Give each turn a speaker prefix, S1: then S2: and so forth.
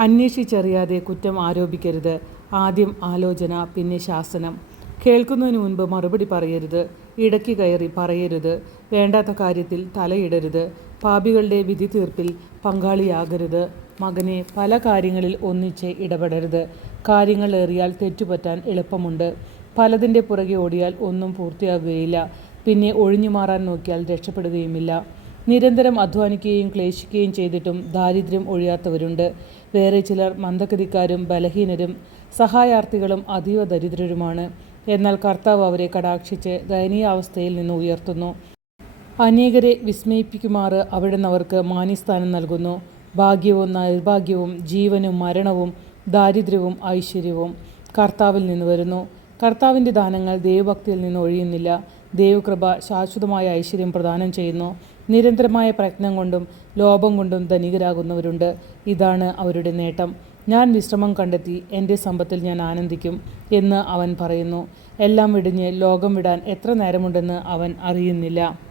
S1: അന്വേഷിച്ചറിയാതെ കുറ്റം ആരോപിക്കരുത്. ആദ്യം ആലോചന പിന്നെ ശാസനം. കേൾക്കുന്നതിന് മുൻപ് മറുപടി പറയരുത്. ഇടയ്ക്ക് കയറി പറയരുത്. വേണ്ടാത്ത കാര്യത്തിൽ തലയിടരുത്. പാപികളുടെ വിധി തീർപ്പിൽ പങ്കാളിയാകരുത്. മകനെ പല കാര്യങ്ങളിൽ ഒന്നിച്ച് ഇടപെടരുത്. കാര്യങ്ങൾ ഏറിയാൽ തെറ്റുപറ്റാൻ എളുപ്പമുണ്ട്. പലതിന്റെ പുറകെ ഓടിയാൽ ഒന്നും പൂർത്തിയാകുകയില്ല. പിന്നെ ഒഴിഞ്ഞു മാറാൻ നോക്കിയാൽ രക്ഷപ്പെടുകയുമില്ല. നിരന്തരം അധ്വാനിക്കുകയും ക്ലേശിക്കുകയും ചെയ്തിട്ടും ദാരിദ്ര്യം ഒഴിയാത്തവരുണ്ട്. വേറെ ചിലർ മന്ദഗതിക്കാരും ബലഹീനരും സഹായാർത്ഥികളും അതീവ ദരിദ്രരുമാണ്. എന്നാൽ കർത്താവ് അവരെ കടാക്ഷിച്ച് ദയനീയാവസ്ഥയിൽ നിന്ന് ഉയർത്തുന്നു. അനേകരെ വിസ്മയിപ്പിക്കുമാറ് അവിടുന്ന് അവർക്ക് മാന്യസ്ഥാനം നൽകുന്നു. ഭാഗ്യവും നിർഭാഗ്യവും ജീവനും മരണവും ദാരിദ്ര്യവും ഐശ്വര്യവും കർത്താവിൽ നിന്ന് വരുന്നു. കർത്താവിന്റെ ദാനങ്ങൾ ദൈവഭക്തിയിൽ നിന്ന് ഒഴിയുന്നില്ല. ദൈവകൃപ ശാശ്വതമായ ഐശ്വര്യം പ്രദാനം ചെയ്യുന്നു. നിരന്തരമായ പ്രയത്നം കൊണ്ടും ലോപം കൊണ്ടും ധനികരാകുന്നവരുണ്ട്. ഇതാണ് അവരുടെ നേട്ടം. ഞാൻ വിശ്രമം കണ്ടെത്തി എന്റെ സമ്പത്തിൽ ഞാൻ ആനന്ദിക്കും എന്ന് അവൻ പറയുന്നു. എല്ലാം വിടിഞ്ഞ് ലോകം വിടാൻ എത്ര നേരമുണ്ടെന്ന് അവൻ അറിയുന്നില്ല.